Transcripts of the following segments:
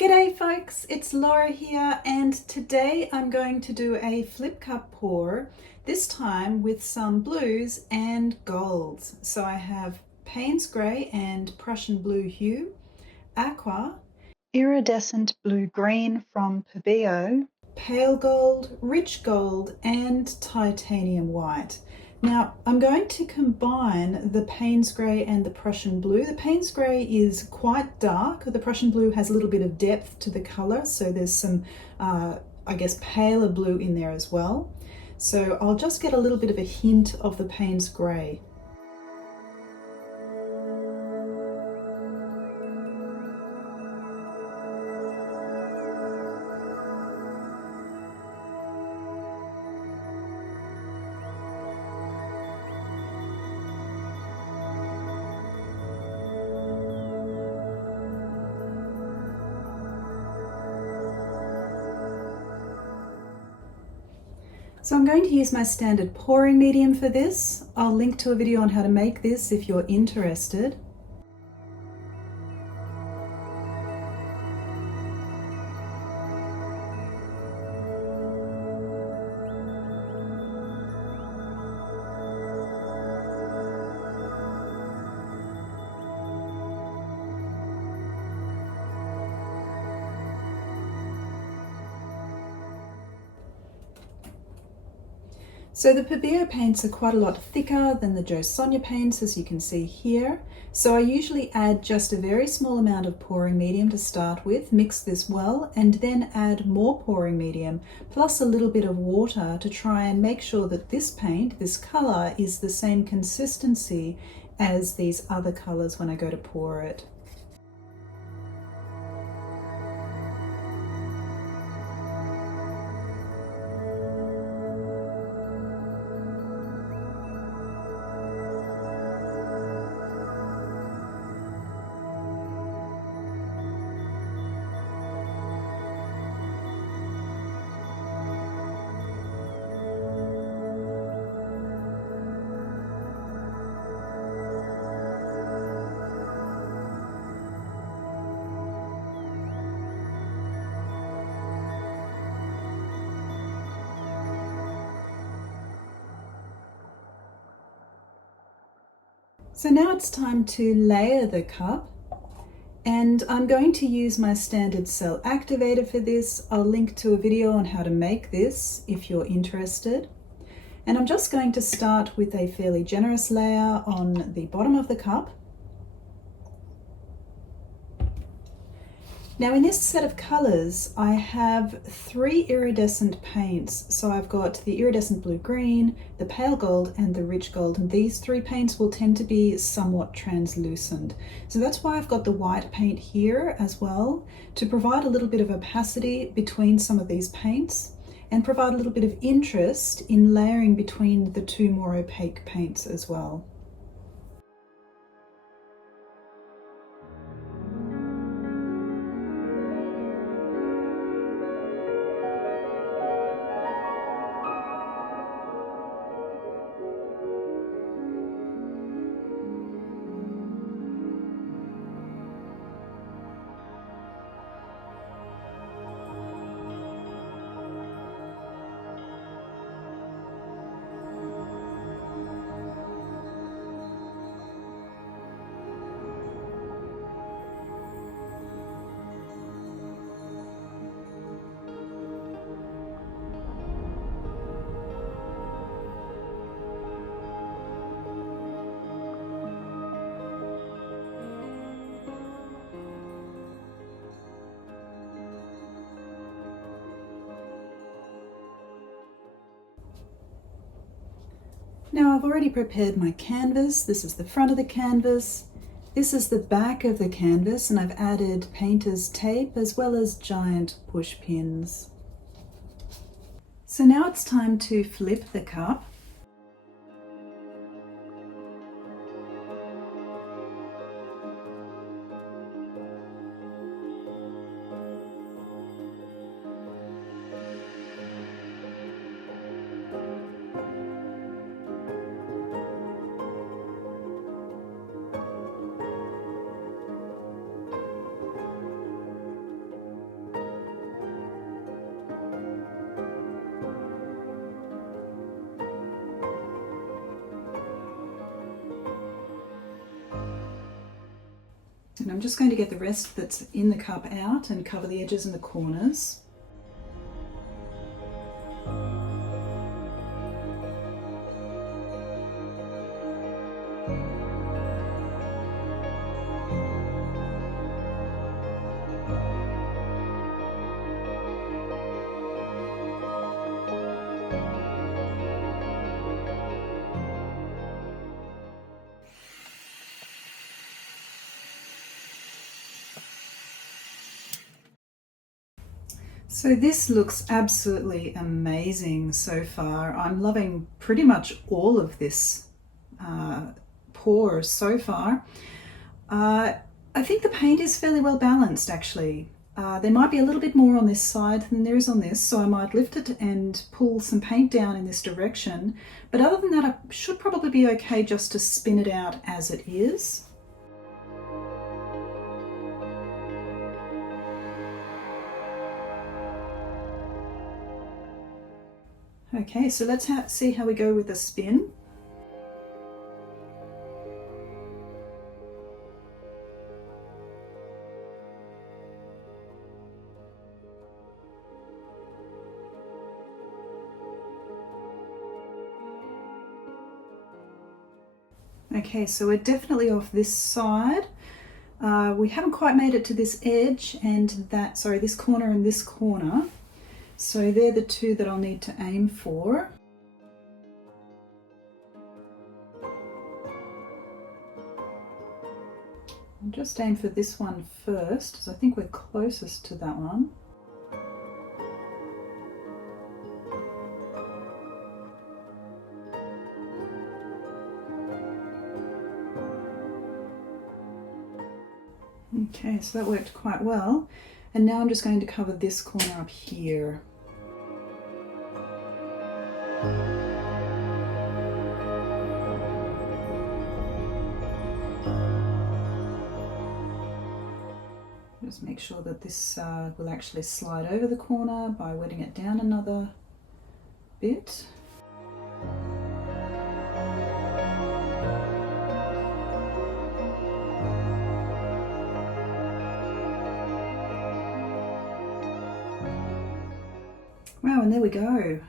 G'day folks, it's Laura here, and today I'm going to do a flip cup pour, this time with some blues and golds. So I have Paynes grey and Prussian blue hue, aqua, iridescent blue-green from Pebeo, pale gold, rich gold, and titanium white. Now I'm going to combine the Paynes grey and the Prussian blue. The Paynes grey is quite dark. The Prussian blue has a little bit of depth to the colour, so there's some, I guess, paler blue in there as well. So I'll just get a little bit of a hint of the Paynes grey. So I'm going to use my standard pouring medium for this. I'll link to a video on how to make this if you're interested. So the Pebeo paints are quite a lot thicker than the Sonja paints, as you can see here. So I usually add just a very small amount of pouring medium to start with, mix this well, and then add more pouring medium, plus a little bit of water to try and make sure that this paint, this colour, is the same consistency as these other colours when I go to pour it. So now it's time to layer the cup, and I'm going to use my standard cell activator for this. I'll link to a video on how to make this if you're interested. And I'm just going to start with a fairly generous layer on the bottom of the cup. Now in this set of colours I have 3 iridescent paints. So I've got the iridescent blue-green, the pale gold and the rich gold, and these 3 paints will tend to be somewhat translucent. So that's why I've got the white paint here as well, to provide a little bit of opacity between some of these paints and provide a little bit of interest in layering between the 2 more opaque paints as well. Now I've already prepared my canvas. This is the front of the canvas. This is the back of the canvas, and I've added painter's tape as well as giant push pins. So now it's time to flip the cup. And I'm just going to get the rest that's in the cup out and cover the edges and the corners. So this looks absolutely amazing so far. I'm loving pretty much all of this pour so far. I think the paint is fairly well balanced actually. There might be a little bit more on this side than there is on this, so I might lift it and pull some paint down in this direction. But other than that, I should probably be okay just to spin it out as it is. Okay, so let's see how we go with the spin. Okay, so we're definitely off this side. We haven't quite made it to this edge and that, sorry, this corner and this corner. So they're the two that I'll need to aim for. I'll just aim for this one first, because I think we're closest to that one. Okay, so that worked quite well. And now I'm just going to cover this corner up here. Just make sure that this will actually slide over the corner by wetting it down another bit. Wow, and there we go.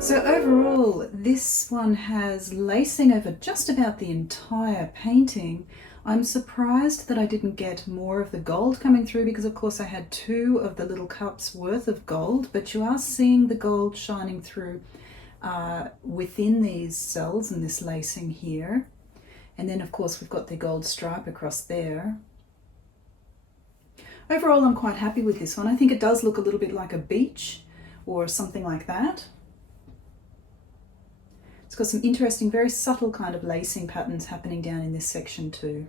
So overall, this one has lacing over just about the entire painting. I'm surprised that I didn't get more of the gold coming through because of course I had 2 of the little cups worth of gold, but you are seeing the gold shining through within these cells and this lacing here. And then of course we've got the gold stripe across there. Overall, I'm quite happy with this one. I think it does look a little bit like a beach or something like that. It's got some interesting, very subtle kind of lacing patterns happening down in this section too.